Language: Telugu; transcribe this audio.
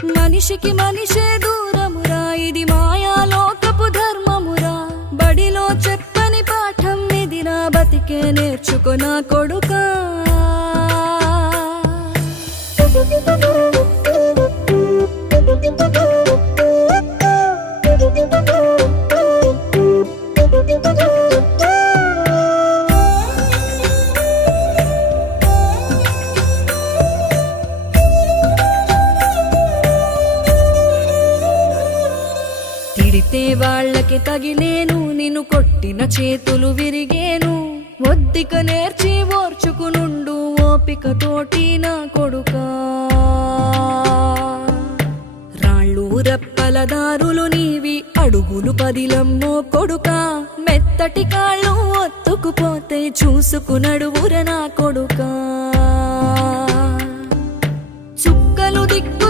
మనిషికి మనిషే దూరమురా, ఇది మాయాలోకపు ధర్మమురా. బడిలో చెప్పని పాఠం ఇదిరా, బతికే నేర్చుకో నా కొడుకా. తిడితే వాళ్ళకి తగిలేను, నిన్ను కొట్టిన చేతులు విరిగేను. ఒద్దిక నేర్చి ఓర్చుకునుండు ఓపికతోటి నా కొడుకా. రాళ్ళు రప్పల దారులు నీవి, అడుగులు పదిలమ్మో కొడుకా. మెత్తటి కాళ్ళు ఒత్తుకుపోతే చూసుకునడువుర నా కొడుకా.